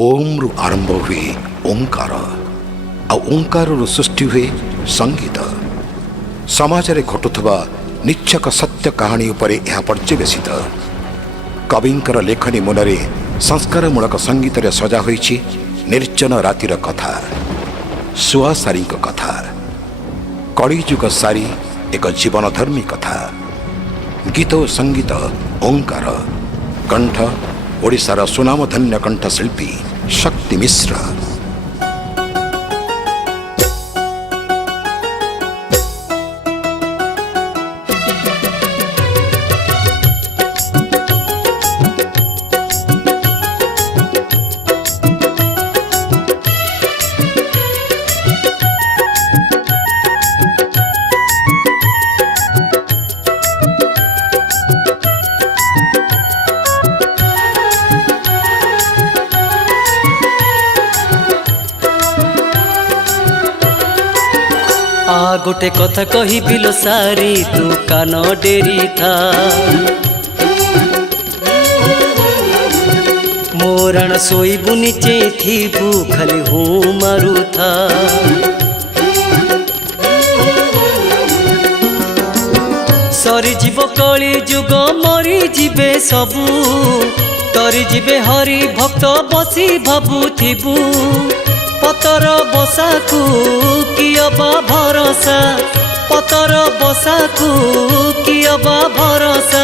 ओम रु आरंभ हुए ओंकार आ ओंकार रु सृष्टि हुए संगीत। समाज रे घटुवा निच्छक सत्य कहानी उपरे यह पर्यवेसित। कविंकर लेखनी मुनरे संस्कारमूलक संगीत रे सजा होइछि निर्जन रातिर कथा, सुआ सारी कथा, कलिजुग सारी एक जीवनधर्मी कथा। गीत और संगीत ओंकार, कंठ ओडिशार सुनामधन्य कंठशिल्पी शक्ति मिश्र। गोटे कथा कही बिलो सारी तू कान डेरी था। मोराण सोई बुनी चेथीबू खाली हूँ मारू था। सरी जीव कली जुग मरी जीवे सबू, तरी जीवे हरि भक्त बसी भाबुथिबू। पतर बसाकू कियबा भरोसा, पतर बसाकू कियबा भरोसा।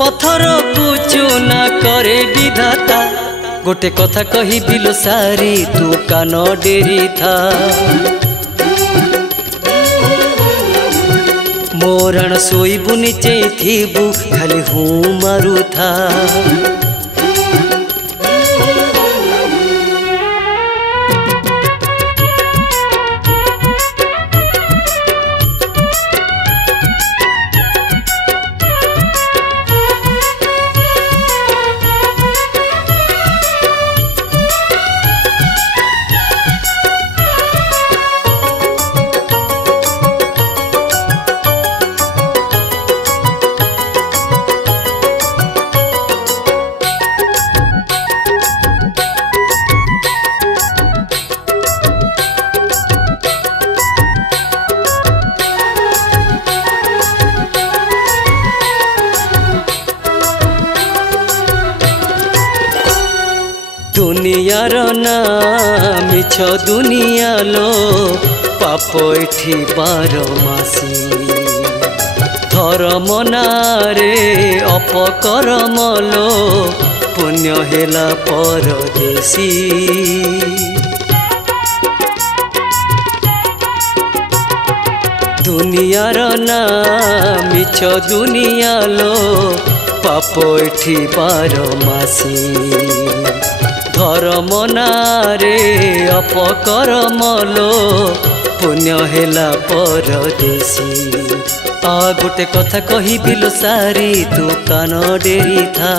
पथर को चूना करे विधाता। गोटे कथा कही बिलो सारी तू कान डेरी था। मोराण सोई बुनी चेथीबू खाली हूँ मारू था। दुनियार ना मिछ दुनिया लो, पाप एठी बारमासी। धर्म नारे अपकर्म लो, पुण्य हेला परदेसी। दुनियार ना मिछ दुनिया लो, पाप एठी बारमासी। धर्म नारे अपकर्म लो, पुण्य हेला परदेसी। गोटे कथा कही बिलो सारी तू कान डेरी था।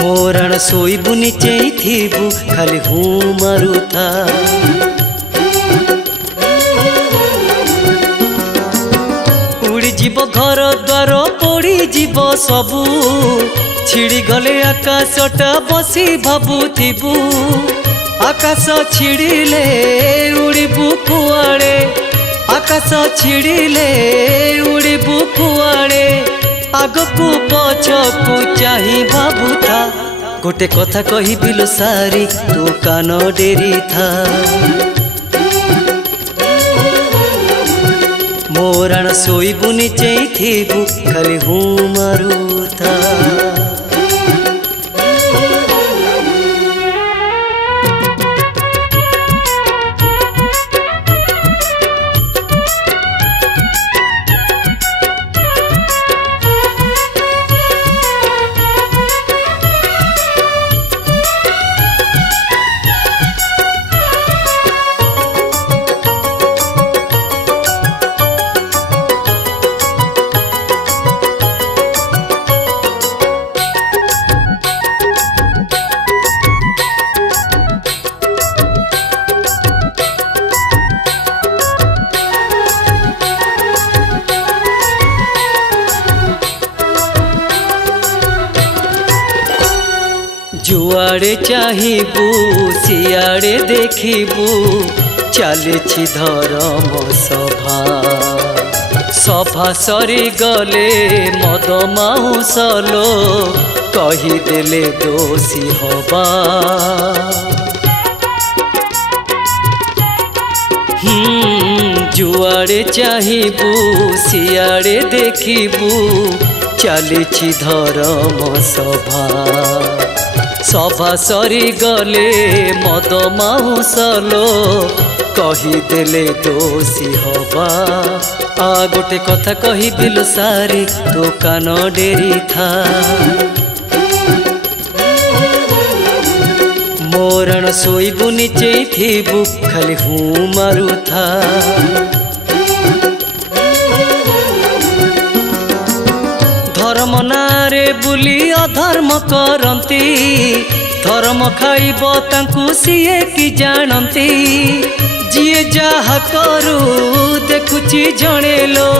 मोराण सोई बुनी चेथीबू खाली हूँ मारू था। उड़ी जीव घर द्वार पड़ी जीव सबू, छिड़ी गले आकाशटा बसी भाबुथिबू। आकाश छिड़िले उड़ीबू कुआड़े, आकाश छिड़िले उड़ीबू कुआड़े। आगकू पछकू चाही भाबुथा। गोटे कथा कही बिलो सारी तू कान डेरी था। मोराण सोई बुनी चेथीबू खाली हूँ मारू था। जुआड़े चाहिबू सियाड़े देखिबू चलिछि धर्म सभा सभा सरी गले मद माउसलो कहीदेले दोषी हबा जुआड़े चाहिबू सियाड़े देखिबू चलिछि धर्म सभा सभा सरी गले मद माउसलो कहीदेले दोषी हबा आ गोटे कथा कही बिल सारी तो कान डेरी था मोरण शोइबुनि चेइथिबु खाली हूँ मारू था धर्म नारे बुली अधर्म करती धर्म खाइब तांकु सिए कि जानती जिए जहा करू देखुची जणे लो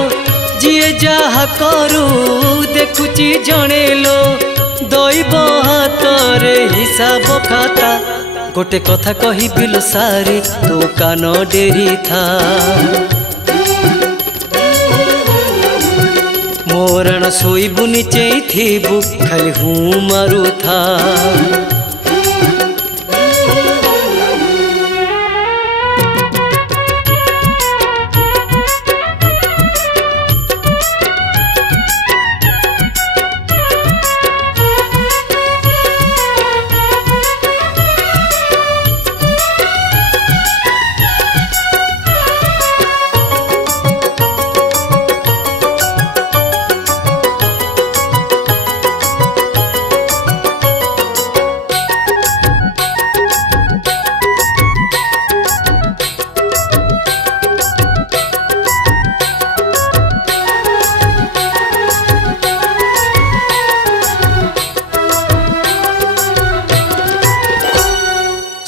जिए जहा करू देखुची जणे लो दैव हातरे हिसाब खाता गोटे कथा कही बिल सारी तो कान डेरी था मोरण शोइबुनि चेइथिबु खाली हूँ मारू था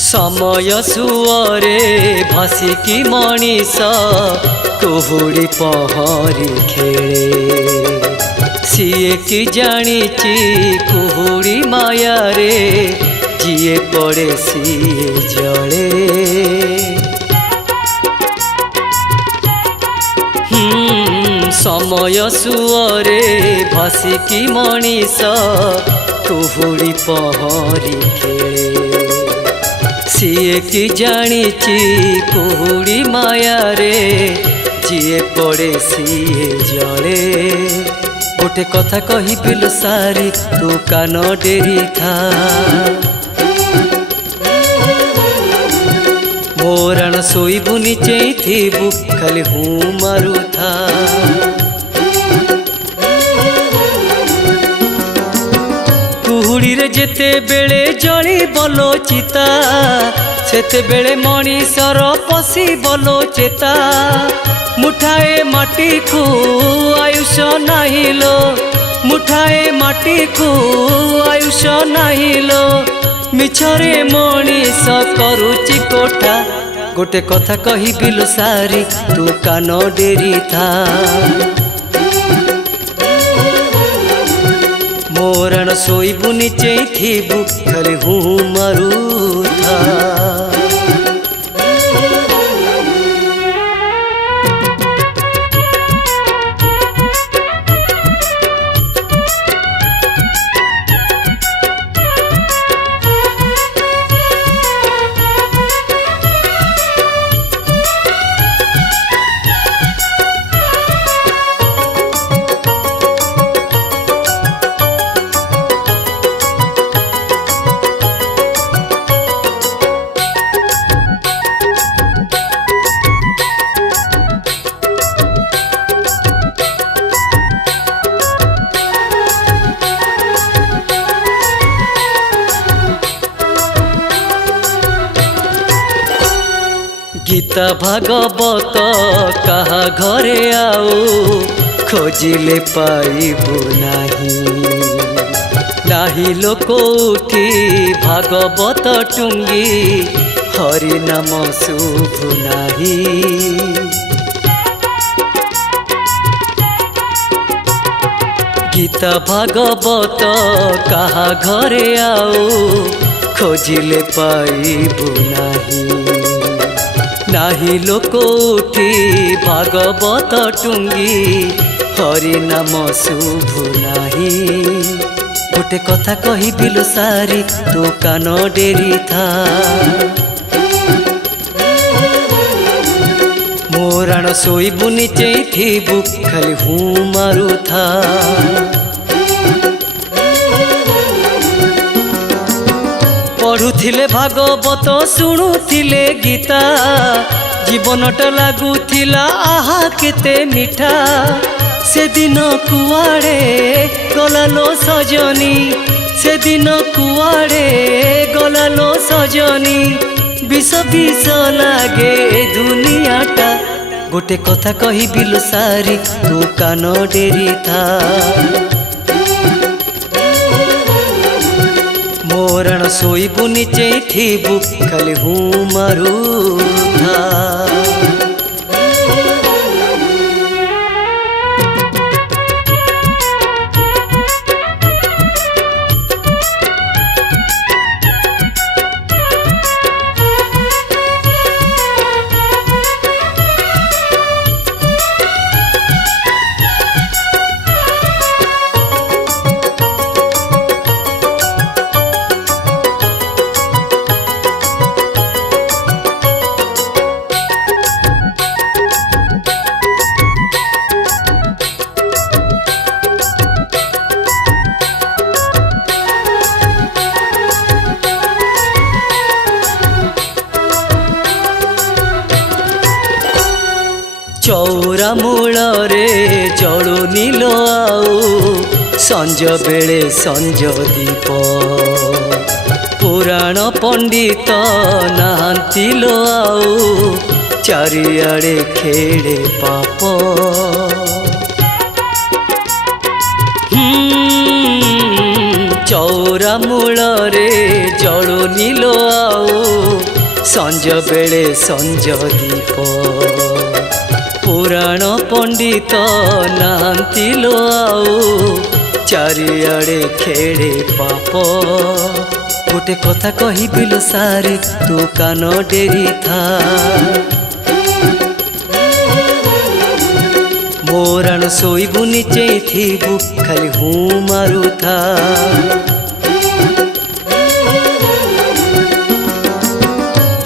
समय सुअरे भासिकी मनीष कुहुड़ी पहरी खेले सीए कि जानिची कुहुड़ी माया रे जिए पड़े सीए जड़े समय सुअरे भासिकी मनीष कुहुड़ी पहरी खेले सीए कि जानिची कुहुड़ी माया रे जिए पड़े सीए जड़े गोटे कथा कही बिल सारी तू कान डेरी था मोरण शोइबुनि चेइथिबु खाली हूँ मारू था कुहुड़ी रे जेते बेले जली बलो चिता सेते बेले मनीषर पशी बलो चेता मुठाए माटी को आयुष नहीं लो मुठाए माटी को आयुष नहीं लो मिछरे मनीष करुची कोठा गोटे कथा कही बिल सारी तू कान डेरी था मोरण शोइबुनि चेइथिबु खाली हूँ मारू था गीता भागवत कहा घरे आओ खोजिले पाइबु नाही लोक उठी भागवत टुंगी हरि नाम शुभु नाही गीता भागवत कहा घरे आओ खोजिले पाइबु नाही लोक उठी भागवत टुंगी हरि नाम शुभु नाही। गोटे कथा कही बिलो सारी तू कान डेरी था मोराण शोइबुनि चेइथिबु खाली हूँ मारू था। पढ़ुथिले भागवत शुणुथिले गीता जीवनटा लागुथिला आहा केते मिठा। से दिन कुआड़े गलालो सजनी से दिन कुआड़े गलालो सजनी विष विष लागे दुनियाटा। गोटे कथा कही बिलो सारी तू कान डेरी था मोराण शोइबुनि चेइथिबु खाली हूँ मारू था। चौरा मूल रे जड़ू नील आउ संज बेले संज दीप पुराण पंडित नाहांती लो आउ चारिआडे खेड़े पाप। चौरा मूल रे जड़ू नील आउ संज बेले संज दीप पुराण पंडित नाहांती लो आउ चारिआडे खेड़े पाप। गोटे कथा कही बिलो सारी तू कान डेरी था मोराण शोइबुनि चेइथिबु खाली हूँ मारू था।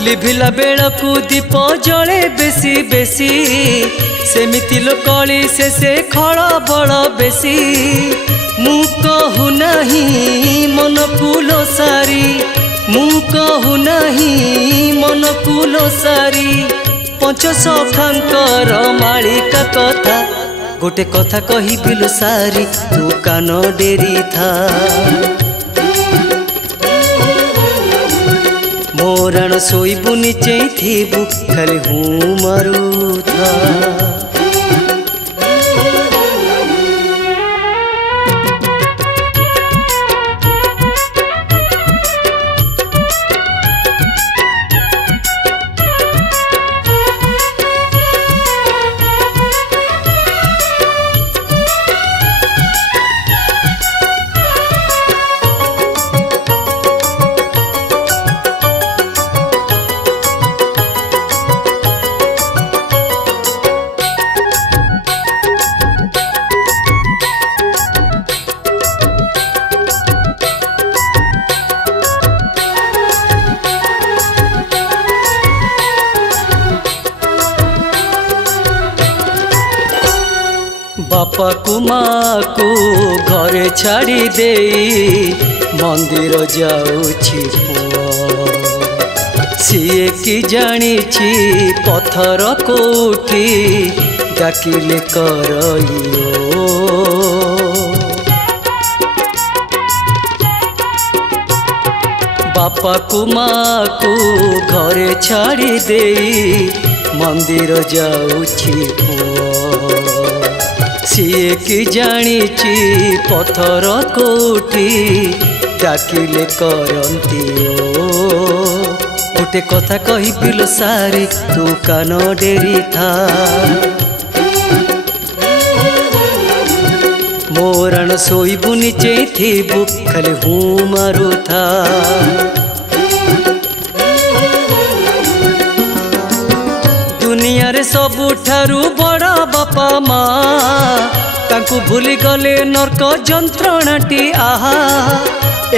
लिभिला बेलकु दीप जले बेसी बेसी सेमिति लोकली से खड़ बड़ बेसी। मु कहू नहीं मन कुलो सारी मु कहू नहीं मन कुलो सारी पंच सखांकर मालिका कथा। गोटे कथा कही बिलो सारी तू कान डेरी था मोराण शोइबुनि चेइथिबु खाली हूँ मारू था। बापा को माँ को घरे छाड़ी दे मंदिर जाऊछि पुआ सीए की जानिछि पत्थर को उठी डाकिले करइयो। बापा को माँ को घरे छाड़ी दे मंदिर जाऊछि पुआ सीए की जानिछि पत्थर को उठी डाकिले करंतियो। गोटे कथा कही बिलो सारी तू कान डेरी था मोराण शोबुनि चेथिबु खाली हूँ मारुथा दुनिया रे सबुठारु बड़ा बापा माँ तांकु भूली गले नरक जंत्रणाटी आहा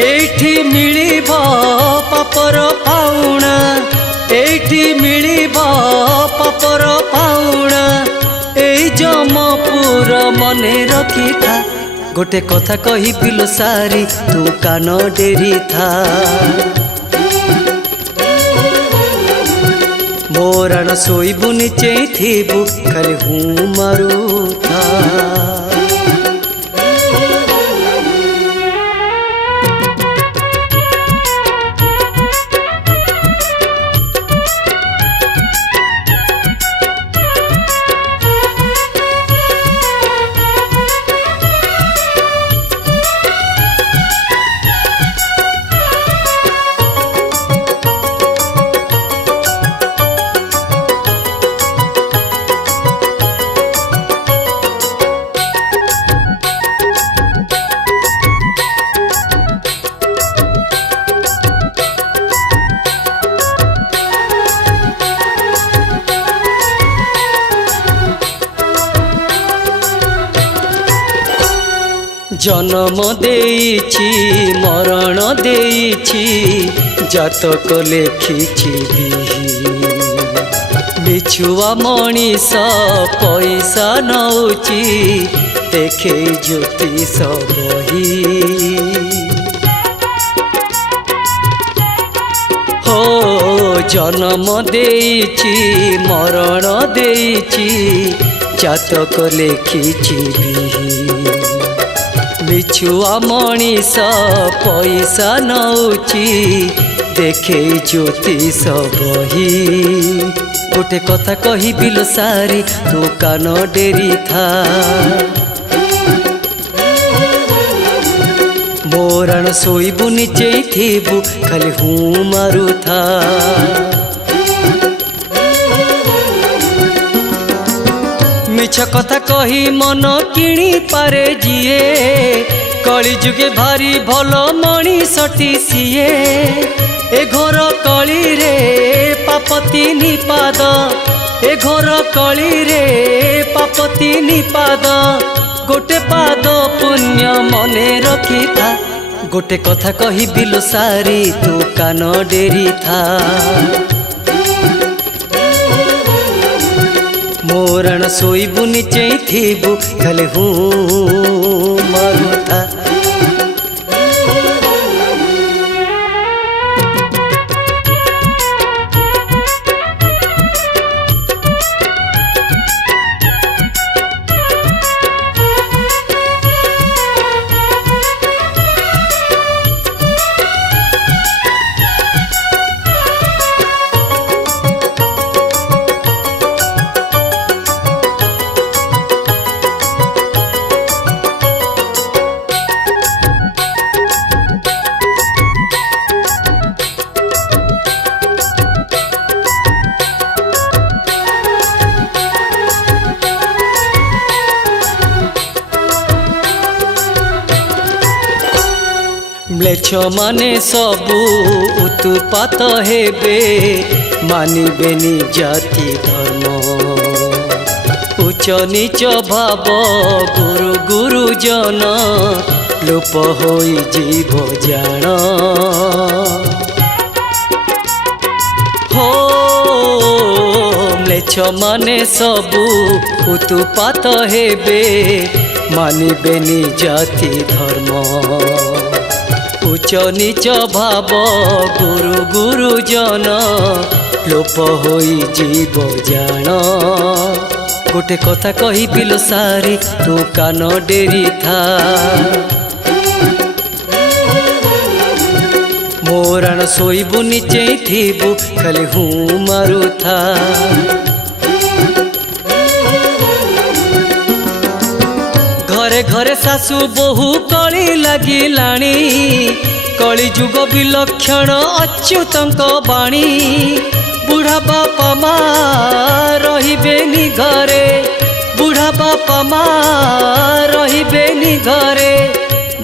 एठी मिलिब पापर पाउणा एठी मिलिब पापर पाउणा एई जमपुर मने रखी था गोटे कथा कही बिलो सारी तू कान डेरी था मोराण शोबुनि चेथिबु खाली हूँ मारुथा जन्म देइछि मरण देइछि जातक लेखिछि बिछुआ मनीष पैसा नौछि देखे ज्योतिष बही हो जन्म देइछि मरण देइछि जातक लेखिछि बिछुआ मनीष पैसा नौछि देखे ज्योतिष बही गोटे कथा कही बिलो सारी तू कान डेरी था मोराण शोबुनि चेथिबु खाली हूँ मारुथा मिछ कथा कही मन किणी पारे जिए कली जुगे भारी भल मणिषटी सीए ए घोर कली रे पापति निपाद ए घोर कली रे पापति निपाद गोटे पाद पुण्य मने रखी था गोटे कथा कही बिलो सारी तू कान डेरी था मोराण शोबुनि चेथिबु खाली हूँ मारुथा म्लेच्छ माने सबू उत्पात हेबे मानिबेनी जाति धर्म उच्च नीच भाव गुरु गुरुजन लोप होई जीव जान हो म्लेच्छ माने सबू उत्पात हेबे मानिबेनी जाति धर्म उच्च नीच भाव गुरु गुरुजन लोप होई जीव जान गोटे कथा कही बिलो सारी तू कान डेरी था मोराण शोबुनि चेथिबु खाली हूँ मारुथा घरे घरे सासु बहु कली लगिलाणी कली जुग विलक्षण अच्युतंक बाणी बुढ़ा बापा माँ रहिबेनी घरे बुढ़ा बापा माँ रहिबेनी घरे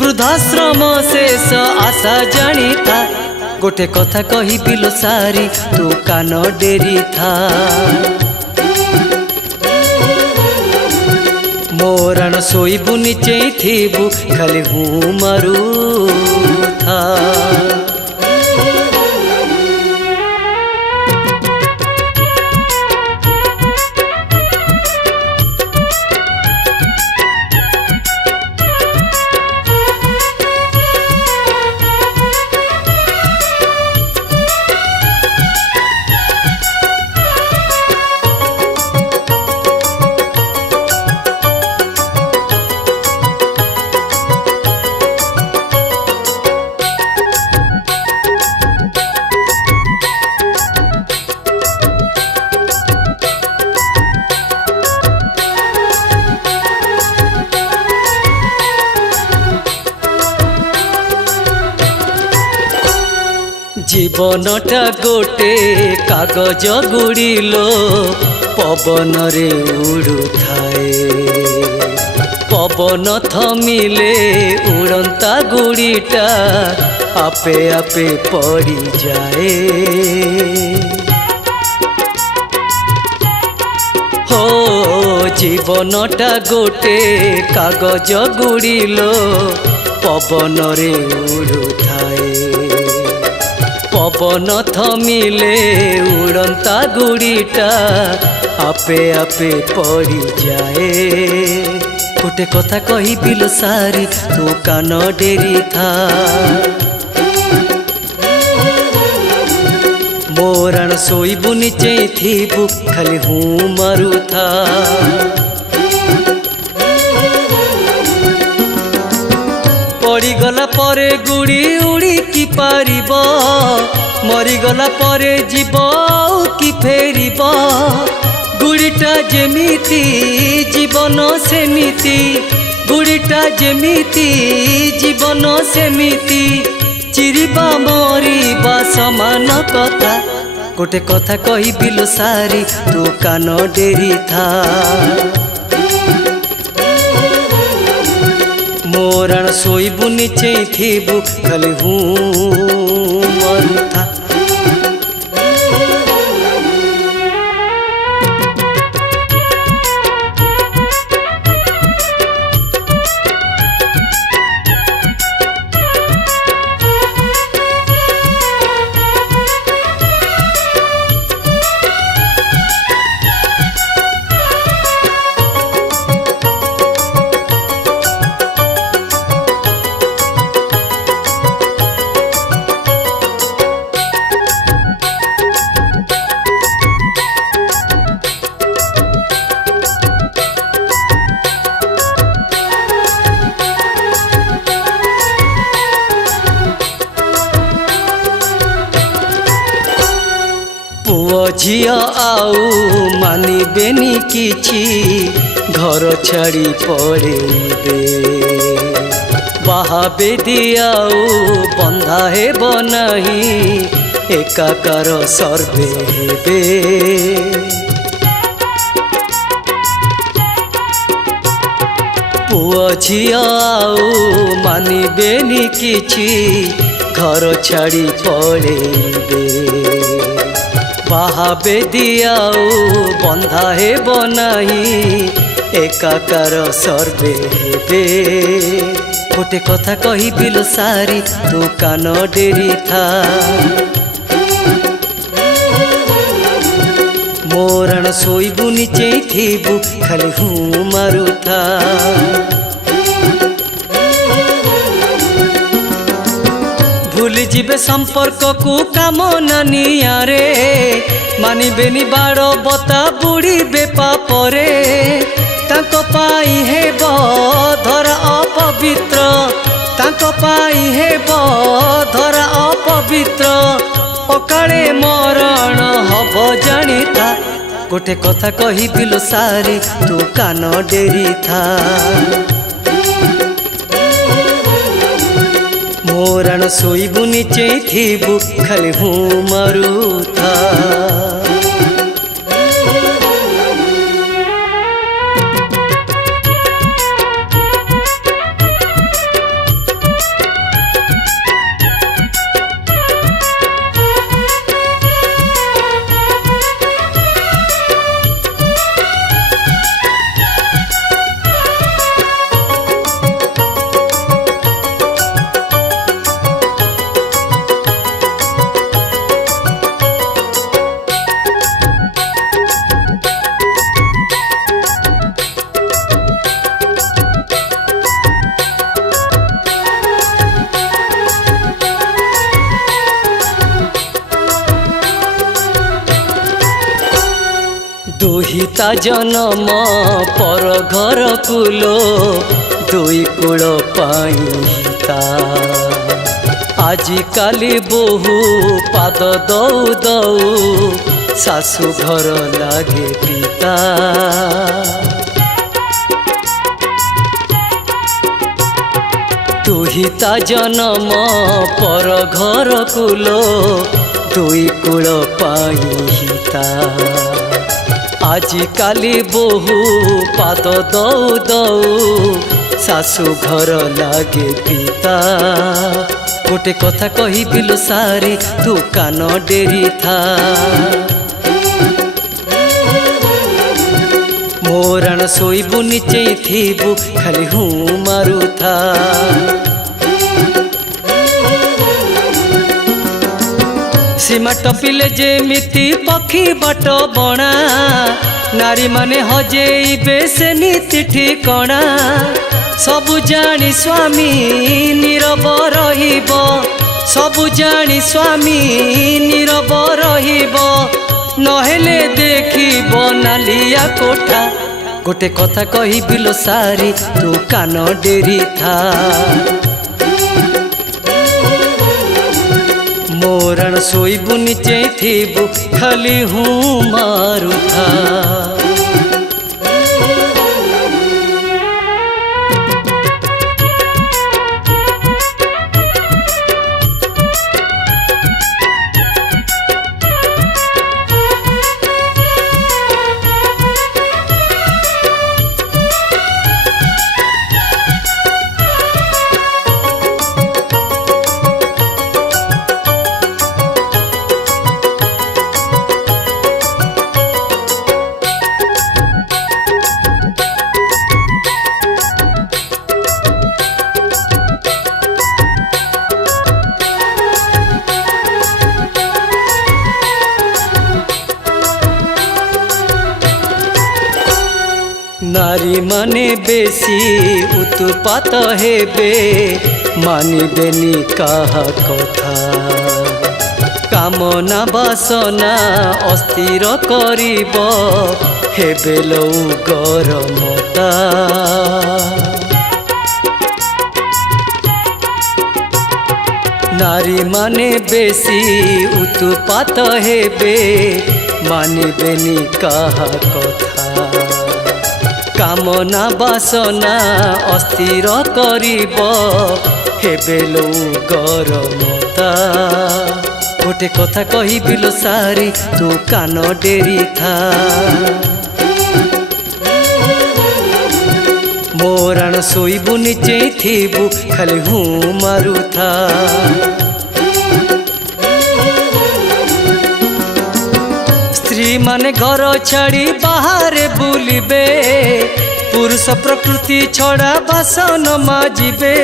वृद्धाश्रम शेष आशा जानी था गोटे कथा कही बिलो सारी तू कान डेरी था मोराण शोबू नीचे थीबू खाली हूँ मारू था जीवनटा गोटे कागज गुड़िलो पवन रे उड़ू थाए पवन थमिले उड़ंता गुड़ीटा आपे आपे पड़ी जाए हो जीवनटा गोटे कागज गुड़िलो पवन रे उड़ू थाए पवन थमिले उड़ंता गुड़ीटा आपे आपे पड़ी जाए गोटे कथा कही बिलो सारी तू कान डेरी था मोराण शोबू नीचे थीबू खाली हूँ मारू था पड़ीगला परे गुड़ी उड़ी की पारिब मरीगला परे जीव कि फेरिब गुड़ीटा जेमिति जीवन सेमिति गुड़ीटा जेमिति जीवन सेमिति चिरिबा मरिबा समान कथा गोटे कथा कही बिलो सारी तू कान डेरी था मोराण शोबू नीचे थीबू खाली हूँ मारू था झिया आउ मानिबेनी किछि घर छाड़ी पड़ेबे बाहाबे दियाउ बंधा हेब नहीं एकाकार सर्वे हेबे पुआ झिया आउ मानिबेनी किछि घर छाड़ी पड़ेबे बाहाबे दियाउ बंधा हेब नहीं एकाकार सर्वे हेबे गोटे कथा कही बिलो सारी तू कान डेरी था मोराण शोबू नीचे थीबू खाली हूँ मारू था भूली जीवे संपर्क को काम नानिया रे मानिबेनी बाड़ बता बुड़ी बेपापरे तांको पाई हेब धरा अपवित्र तांको पाई हेब धरा अपवित्र अकाले मरण हब जानिता गोटे कथा कही बिलो सारी तू कान डेरी था मोराण शोबू नीचे थीबू खाली हूँ मारू था। हिता जन्म पर घर कुलो दुई कूल पाइता आजि काली बहु पाद दौ दौ सासु घर लागे पिता तू हिता जन्म पर घर कुलो दुई कूल पाइता आजि काली बहु पाद दौ दौ सासु घर लागे पिता गोटे कथा कही बिलो सारी तू कान डेरी था मोराण शोबू निचे थीबू खाली हूँ मारू था सीमा टपिले जेमिति पक्षी बाट बणा नारी माने हजेइबे से नीति ठिकणा सबु जानी स्वामी नीरव रहिब सबु जानी स्वामी नीरव रहिब नहेले देखिब नालिया कोठा गोटे कथा कही बिलो सारी तू कान डेरी था मोराण शोबू निचे थीबू खाली हूँ मारू था नारी माने बेसी उत्पात हेबे मानिबेनी काहा कथा कामना बासना अस्थिर करिब हेबे लौ गरमता नारी माने बेसी उत्पात हेबे मानिबेनी काहा कथा कामना बासना अस्थिर करिब हेबे लौ गरमता गोटे कथा कही बिलो सारी तू कान डेरी था मोराण शोबू निचे थीबू खाली हूँ मारू था स्त्री माने घर छाड़ी बाहर बुलिबे पुरुष प्रकृति छड़ा बासन माजिबे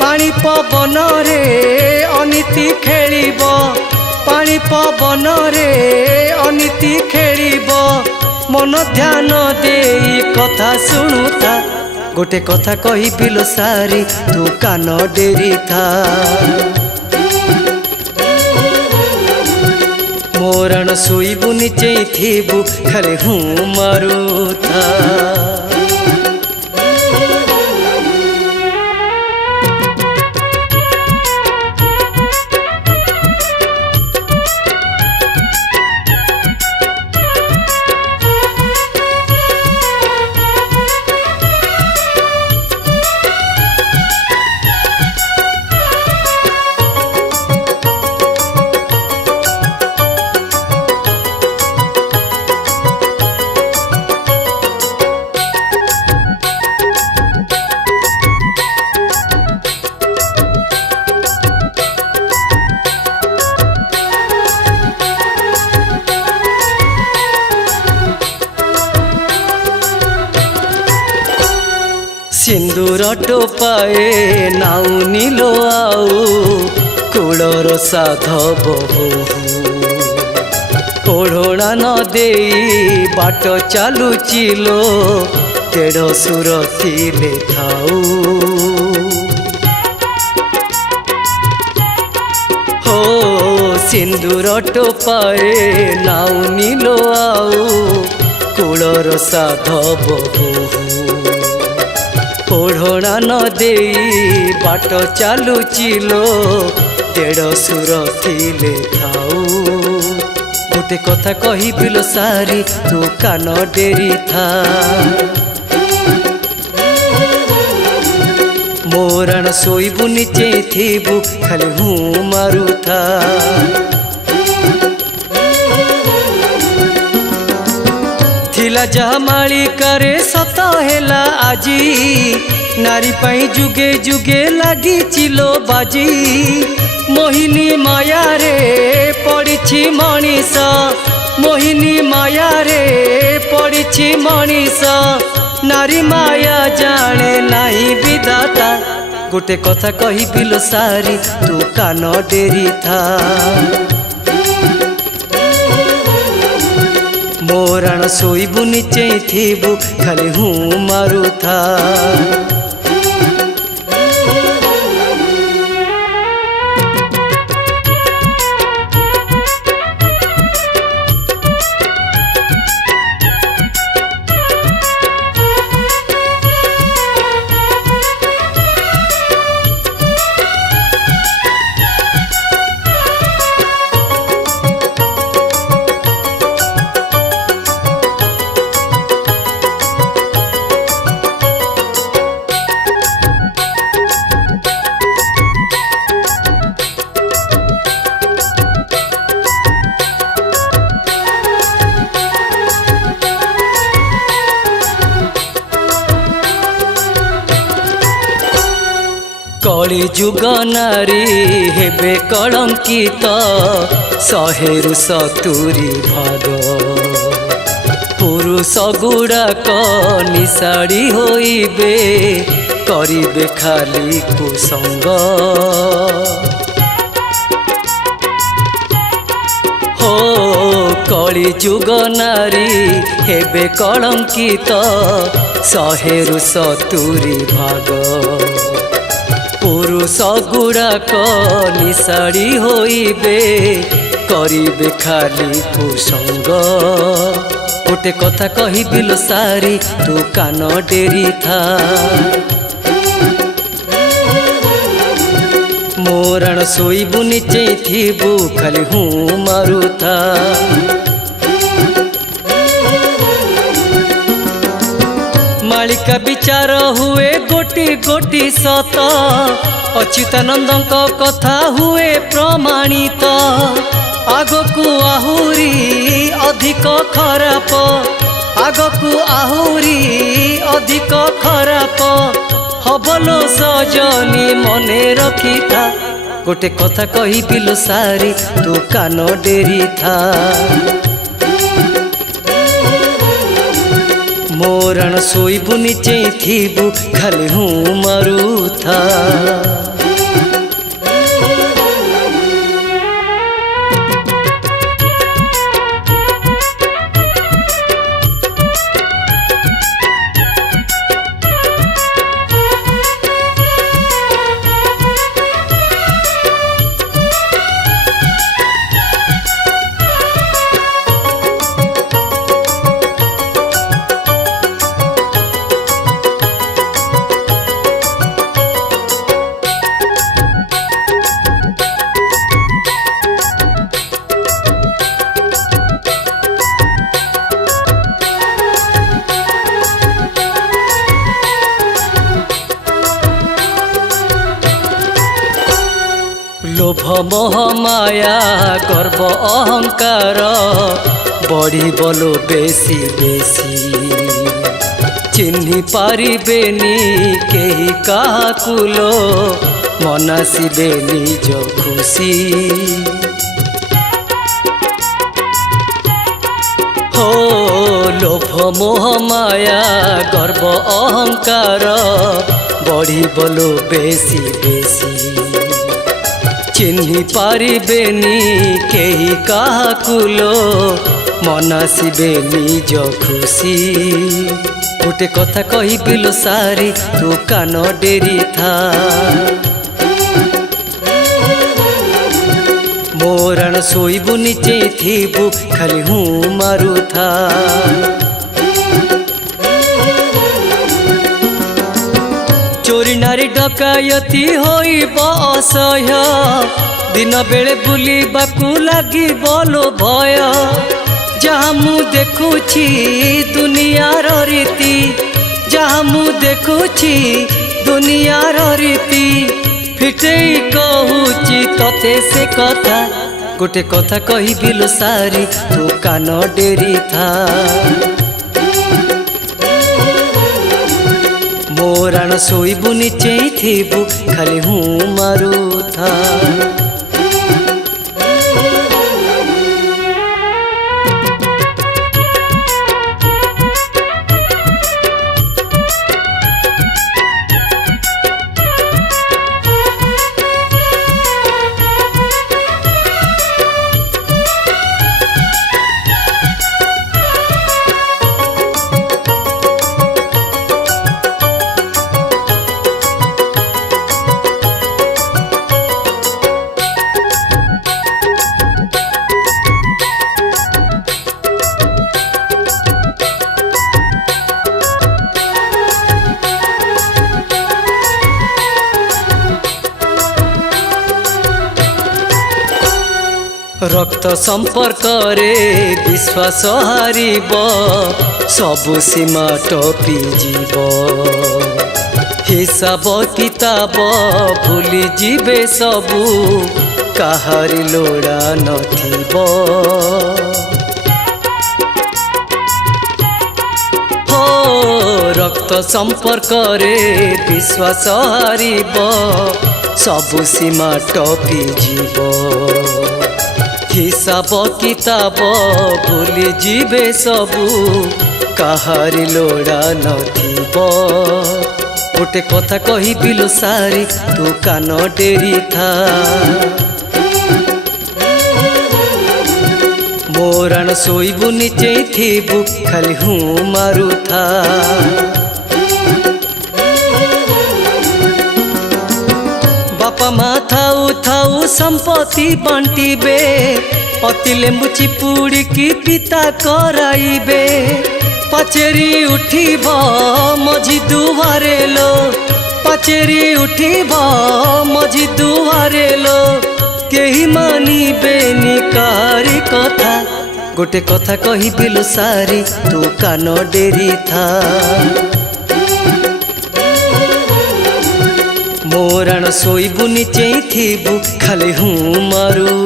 पानी पवन रे अनीति खेलिब पानी पवन रे अनीति खेलिब मन ध्यान देई कथा शुणुता गोटे कथा कही बिलो सारी तू कान डेरी था मोराण शोबू निचे थीबू खाली हूँ मारू था सिंदूर टोपाए नाउनिलो आउ कूलर साधव ओढ़णा न देई बाट चालुचिलो तेढ़ सुर थिले थाऊ हो सिंदूर टोपाए नाउनिलो आउ कूलर साधव बोहू ओढ़ना न दे बाट चलुचिलो तेड़ सुर थिले खाऊ गोटे कथा कही बिलो सारी तू कान डेरी था मोराण शोबुनि चेथु खाली हूँ मारू था थिला जहा मालिकारे सत हेला आजी नारी पाई जुगे जुगे लगी चिलो बाजी मोहिनी माया रे पड़ी मनीष मोहिनी माया रे पड़ी मनीष नारी माया जाने नहीं विधाता गोटे कथा कही बिलो सारी तू कान डेरी था मोराण शोबुनि चेथु खाली हूँ मारू था कली जुग नारी हेबे कलंकित 170 भाग पुरुष गुड़ाक निशाड़ी होइबे करिबे खाली कुसंग हो कली जुग नारी हेबे कलंकित 170 भाग पुरुष गुड़ाक निशाड़ी होइबे करिबे खाली कुसंग गोटे कथा कही बिलो सारी तू कान डेरी था मोराण शोबुनि चेथु खाली हूँ मारू था मालिका विचार हुए गोटी गोटी सत अच्युतानंद कथा हुए प्रमाणित आगकू आहुरी अधिक खराब आगकू आहुरी अधिक खराब हबलो सजनी मने रखी था गोटे कथा कही बिलो सारी तू कान डेरी था मोराण शोबुनि चेथु खाली हूँ मारू था लोभ मोह माया गर्व अहंकार बढ़ी बोलो बेसी बेसी चिन्हि पारिबेनी केही काकुलो मनासिबे निज खुशी हो लोभ मोह माया गर्व अहंकार बढ़ी बोलो बेसी बेसी चिन्हि पारिबेनी केही काकुलो मनासिबे निज खुशी गोटे कथा कही बिलो सारी तू कान डेरी था मोराण शोबुनि चेथु खाली हूँ मारू था। डकायती होइब असह्य दिन बेले बुलिबाकू लागिब लो भय जहाँ मु देखुछि दुनियार रीति जहाँ मु देखुछि दुनियार रीति फिटेई कहूची तते से कथा गोटे कथा कहिबी लो सारी तू कान डेरी था मोराण शोइबुनी चेइथिबु खाली हूँ मारू था रक्त संपर्क रे विश्वास हारिब सबु सीमा टपी जीव हिसाब किताब भूली जीवे सबु काहारी लोड़ा नथिब हो रक्त संपर्क रे विश्वास हारिब सबु सीमा टपी जीव हिसाब किताब भूली जीवे सबु काहारी लोड़ा नथिब गोटे कथा कहिबी लो सारी तू कान डेरी था मोराण शोइबुनी चेइथिबु खाली हूँ मारू था बापा माँ थाऊ थाऊ संपत्ति बांटिबे अति लेंबु चिपुड़ी की पिता कराइबे पाचेरी उठिब मझी दुआरे लो पाचेरी उठिब मझी दुआरे लो केही मानिबेनी कारी कथा गोटे कथा कहिबी लो सारी तू कान डेरी था मोराण शोइबुनी चेइथिबु खाली हूँ मारू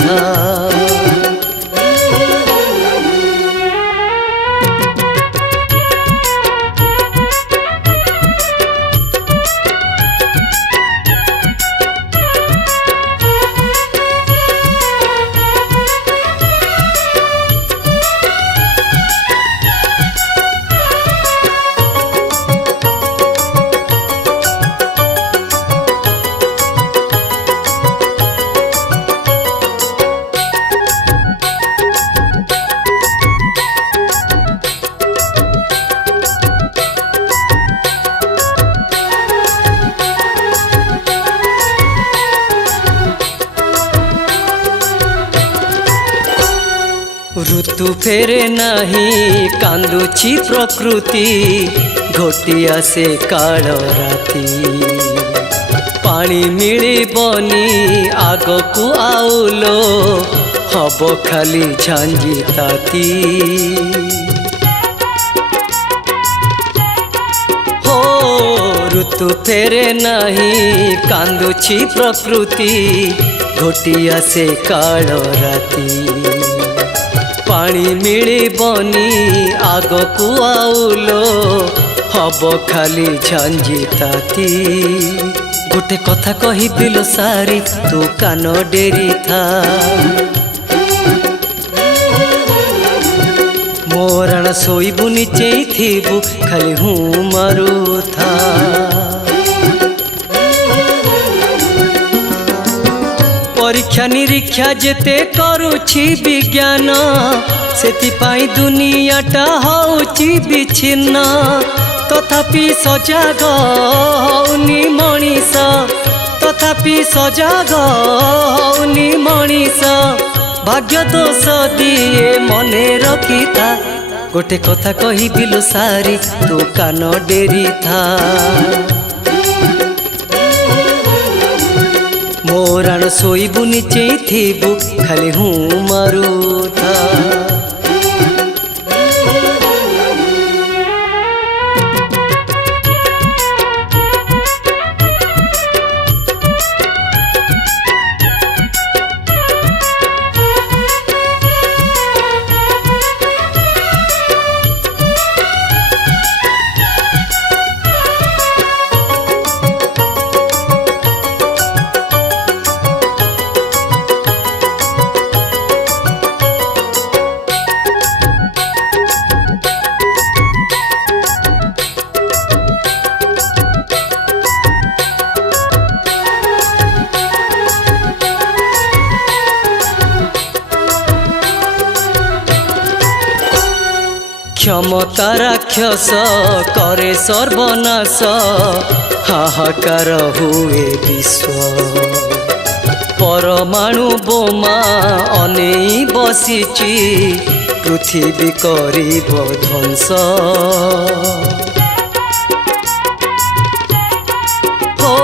था ऋतु फेरे नहीं कांदुची प्रकृति घोटिया से काल राती पानी मिलिबनी आगकू आउलो हब खाली झांझी ताती हो ऋतु फेरे नहीं कांदुची प्रकृति घोटिया से काल राती पानी मिलिबनी आगकू आउलो हब खाली झांझी ताती गोटे कथा कहिबी लो सारी तू कान डेरी था मोराण शोइबुनी चेइथिबु खाली हूँ मारू था परीक्षा निरीक्षा जेते करुछि विज्ञान सेतिपाई दुनियाटा होउछि विच्छिन्न तथापि सजाग हौनि मनीष तथापि सजाग हौनि मनीष भाग्य दोष दिए मने रखिता गोटे कथा कहिबी लो सारी तू कान डेरी था मोराण शोबू नीचे थीबू खाली हूँ मारूथा। क्षमता राक्षस करे सर्वनाश हाहाकार हुए विश्व। परमाणु बोमा अनेई बसिची पृथ्वी करिब ध्वंस। हो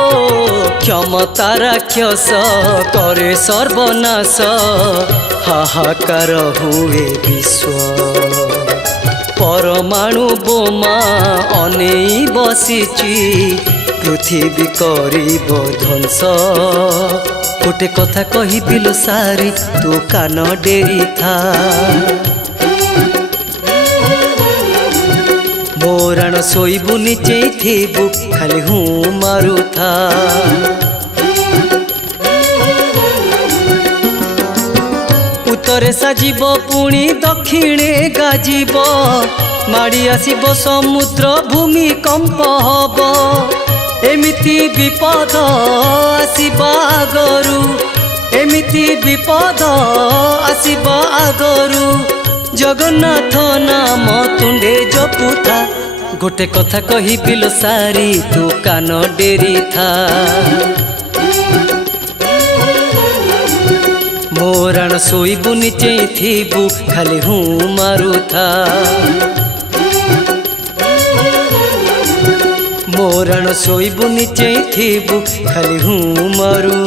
क्षमता राक्षस करे सर्वनाश हाहाकार हुए विश्व। परमाणु बोमा अनेई बसिची पृथ्वी करिब ध्वंस। गोटे कथा कहिबिलो सारी तू कान डेरी था। मोराण शोबू नीचे थीबू खाली हूँ मारूथा। उत्तरे साजिब पुणी दक्षिणे गाजिब माड़ी आसिब समुद्र भूमिकंप हब। एमिति विपद आसिबा आगरू एमिति विपद आसिबा आगरू जगन्नाथ नाम तुंडे जपुथा। गोटे कथा कहिबिलो सारी तू कान डेरी था। मोराण शोबू नीचे थीबू खाली हूँ मारूथा। मोराण शोबू नीचे थीबू खाली हूँ मारू।